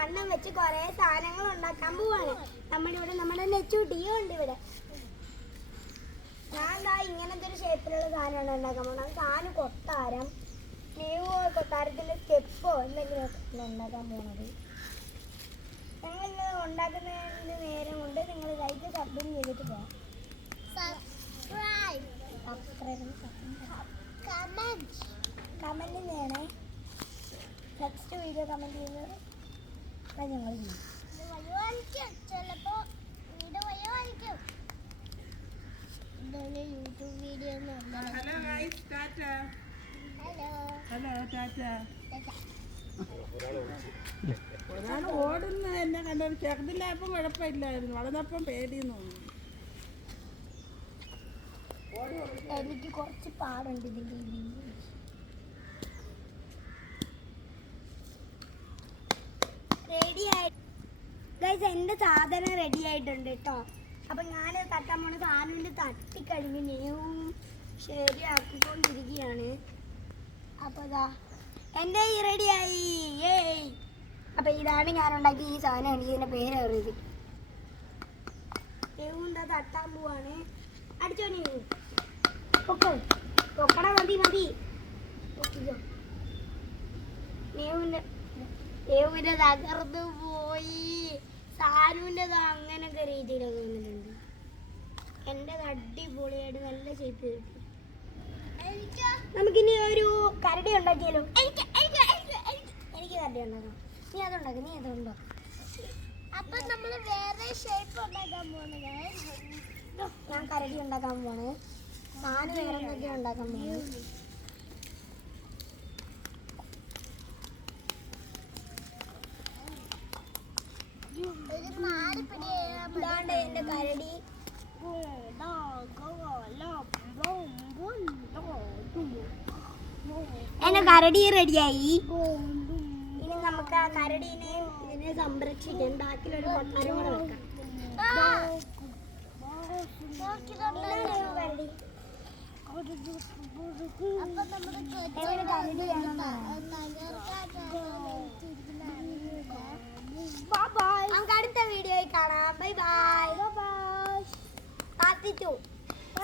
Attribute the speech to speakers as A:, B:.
A: മണ്ണം വെച്ച് കുറേ സാധനങ്ങൾ ഉണ്ടാക്കാൻ പോവാണ്. നമ്മുടെ ഇവിടെ നമ്മുടെ നെച്ചുട്ടിയും ഉണ്ട് ഇവിടെ. ഞാൻ ദാ ഇങ്ങനത്തെ ഒരു ഷേപ്പിലുള്ള സാധനമാണ് ഉണ്ടാക്കാൻ പോകുന്നത് സാധനം കൊട്ടാരം ന്യൂ കൊട്ടാരത്തിന്റെ സ്റ്റെപ്പോ എന്തെങ്കിലും ഉണ്ടാക്കാൻ പോകുന്നത് ഞങ്ങൾ ഇത് ഉണ്ടാക്കുന്നതിന് നേരം കൊണ്ട് നിങ്ങൾ ലൈക്ക് സബ്ബും ചെയ്തിട്ട് പോകാം സബ്സ്ക്രൈബ് കമന്റ് ചെയ്യണേ നെക്സ്റ്റ് വീഡിയോ കമന്റ് ചെയ്യുന്നത്
B: ഇതൊരു YouTube video
C: hello
B: hello
C: hello ta ta ഒരാൾ ഓടുന്ന എന്നെ കണ്ടൊരു ചെറുതില്ലായപ്പം കുഴപ്പമില്ലായിരുന്നു. വളർന്നപ്പം പേടിയെന്ന് തോന്നുന്നു.
A: എനിക്ക് കുറച്ച് പാടുണ്ട് ഇതിന്റെ റെഡി ആയി. എന്റെ സാധനം റെഡി ആയിട്ടുണ്ട് കേട്ടോ അപ്പം ഞാൻ തട്ടാൻ പോണ സാധനം തട്ടിക്കഴിഞ്ഞ് നെയ്യും ശരിയാക്കിക്കൊണ്ടിരിക്കുകയാണ്. അപ്പോൾ ഇതാ എന്റെ ഈ റെഡിയായി ഏയ് അപ്പോൾ ഇതാണ് ഞാൻ ഉണ്ടാക്കിയ ഈ സാധനം. എനിക്ക് ഇതിന്റെ പേര് അറിയത് നെയ്യും തട്ടാൻ പോവാണ്. അടിച്ചോ നീ പൊക്കോ. പൊക്കട മതി മതി. പൊക്കിക്കോ. ദേവുവിന്റെ തകർന്നു പോയി? സാനുവിന്റെ അങ്ങനൊക്കെ രീതിയിലൊക്കെ വന്നിട്ടുണ്ട് എന്റെ അടിപൊളിയായിട്ട് നല്ല ഷേപ്പ് കിട്ടി. നമുക്കിനി ഒരു കരടി ഉണ്ടാക്കിയാലോ? എനിക്ക് എനിക്ക് എനിക്ക് കരടി ഉണ്ടാക്കാം. നീ അതുണ്ടാക്കും നീ അതുണ്ടാക്കും
B: അപ്പൊ നമ്മൾ വേറെ ഷേപ്പ് ഉണ്ടാക്കാൻ പോകുന്നത്
A: ഞാൻ കരടി ഉണ്ടാക്കാൻ പോണേ. സാനു വേറെ ഉണ്ടാക്കാൻ പോണ്? എന്റെ കരടി. റെഡിയായി. ഇനി നമുക്ക് ആ കരടീനെ ഇതിനെ സംരക്ഷിക്കാൻ ബാക്കിലൊരു കൊട്ടാരം കൂടെ വെക്കാം. ഇതാണ് കരടി